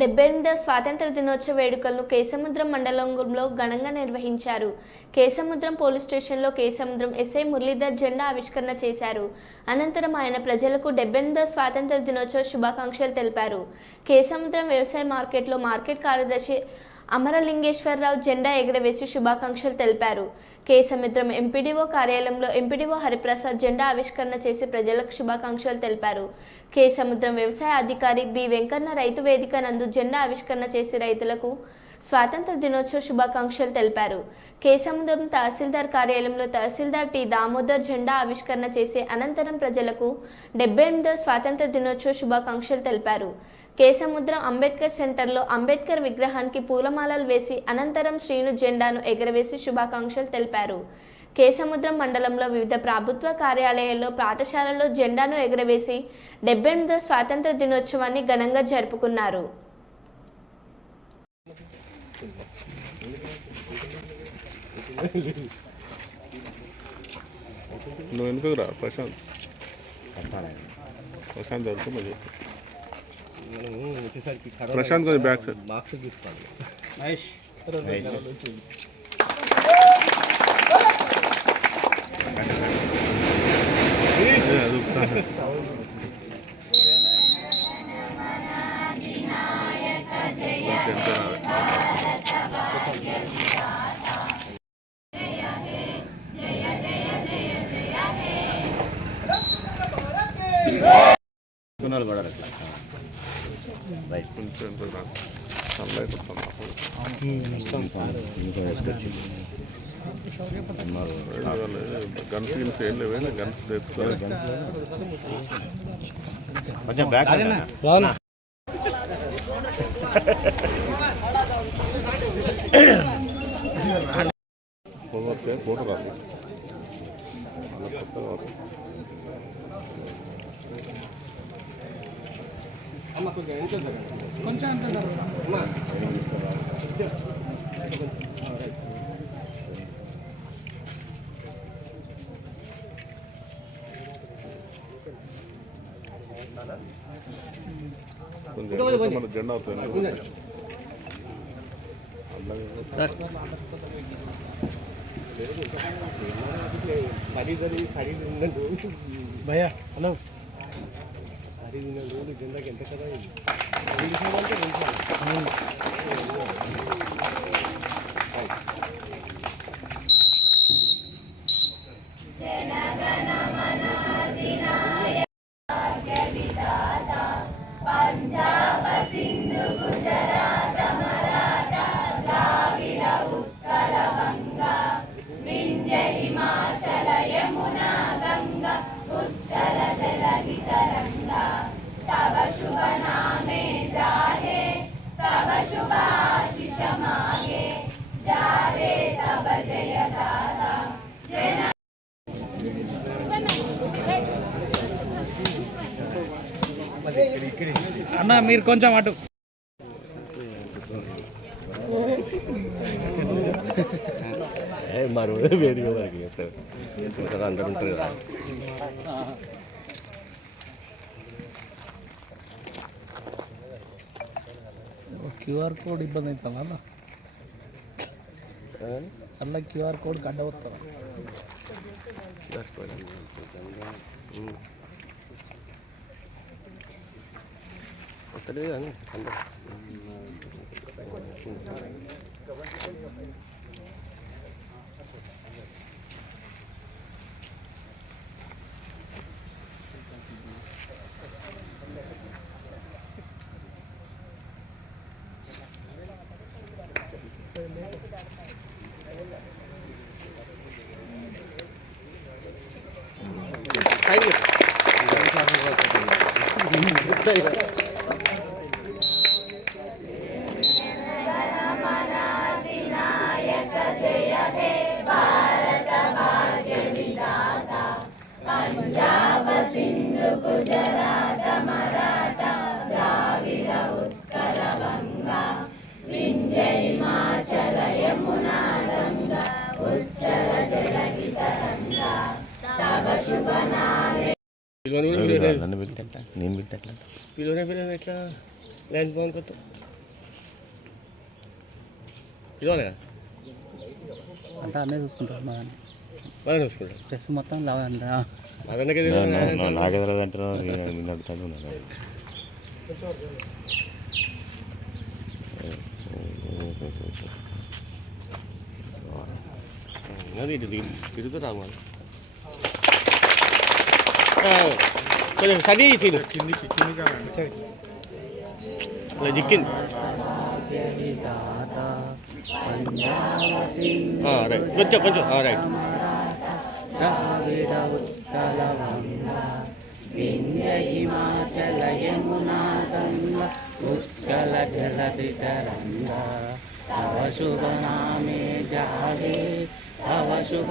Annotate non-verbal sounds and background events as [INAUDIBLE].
డెబ్బై ఎనిమిదవ స్వాతంత్ర దినోత్సవ వేడుకలను కేసముద్రం మండలంలో ఘనంగా నిర్వహించారు. కేసముద్రం పోలీస్ స్టేషన్లో కేసముద్రం ఎస్ఐ మురళీధర్ జెండా ఆవిష్కరణ చేశారు. అనంతరం ఆయన ప్రజలకు డెబ్బై ఎనిమిదవ స్వాతంత్ర దినోత్సవ శుభాకాంక్షలు తెలిపారు. కేసముద్రం వ్యవసాయ మార్కెట్లో మార్కెట్ కార్యదర్శి అమరలింగేశ్వరరావు జెండా ఎగురవేసి శుభాకాంక్షలు తెలిపారు. కే సముద్రం ఎంపీడీఓ కార్యాలయంలో ఎంపీడీఓ హరిప్రసాద్ జెండా ఆవిష్కరణ చేసి ప్రజలకు శుభాకాంక్షలు తెలిపారు. కే సముద్రం వ్యవసాయ అధికారి బి వెంకన్న రైతు వేదిక నందు జెండా ఆవిష్కరణ చేసి రైతులకు స్వాతంత్ర దినోత్సవ శుభాకాంక్షలు తెలిపారు. కే సముద్రం తహసీల్దార్ కార్యాలయంలో తహసీల్దార్ టి దామోదర్ జెండా ఆవిష్కరణ చేసి అనంతరం ప్రజలకు డెబ్బై ఎనిమిదవ స్వాతంత్ర దినోత్సవ శుభాకాంక్షలు తెలిపారు. కేశముద్రం అంబేద్కర్ సెంటర్లో అంబేద్కర్ విగ్రహానికి పూలమాలలు వేసి అనంతరం శ్రీను జెండాను ఎగరవేసి శుభాకాంక్షలు తెలిపారు. కేసముద్రం మండలంలో వివిధ ప్రభుత్వ కార్యాలయాల్లో పాఠశాలల్లో జెండాను ఎగరవేసి డెబ్బై ఎనిమిదో స్వాతంత్ర దినోత్సవాన్ని ఘనంగా జరుపుకున్నారు. నువ్వు ఎందుకు రా ప్రశాంత్ ప్రశాంత్ మనము వచ్చేసరికి ప్రశాంత్ కొంచెం బ్యాక్ మార్క్స్ రావాలి. సున్నాలు పడాలి రైట్. సన్లైట్ గన్స్ గిన్స్ ఏం లేవే గన్స్ తెచ్చుకోవాలి కొంచెం బ్యాక్ [LAUGHS] కొంచెం మన జెండా అవుతుంది అలాగే భయ్యా హలో హరి రోజు జెండాకి ఎంత కదా రెండు అంటే రెండు అన్న మీరు కొంచెం అటు ఏ మరి వేరు వారికి కదా అందరు ఉంటారు కదా క్యూఆర్ కోడ్ ఇబ్బంది అవుతుందా అన్న అలా క్యూఆర్ కోడ్ కడ్డ వస్తారా వస్తలేదు కానీ అందరు 帰りよ。నన్ను వెళ్తే నేను వెళ్తే ఎట్లా పిల్లలు ఎట్లా? ల్యాండ్ బాగుంది కొత్త ఇదిగోనే అంతా అన్నీ చూసుకుంటారు మా బాగా చూసుకుంటాం ప్రెస్ మొత్తం లావండి అదన్నకే నాకే తెలియదు అడుగుతాను ఉన్నాను తిరుగుతూ కొంచెం సది సీను అలా జిక్కింది ఆ, రైట్ కొంచెం కొంచెం రైట్ ఉత్కల జలధి తరంగ తవ శుభ నామే జాగే తవ శుభ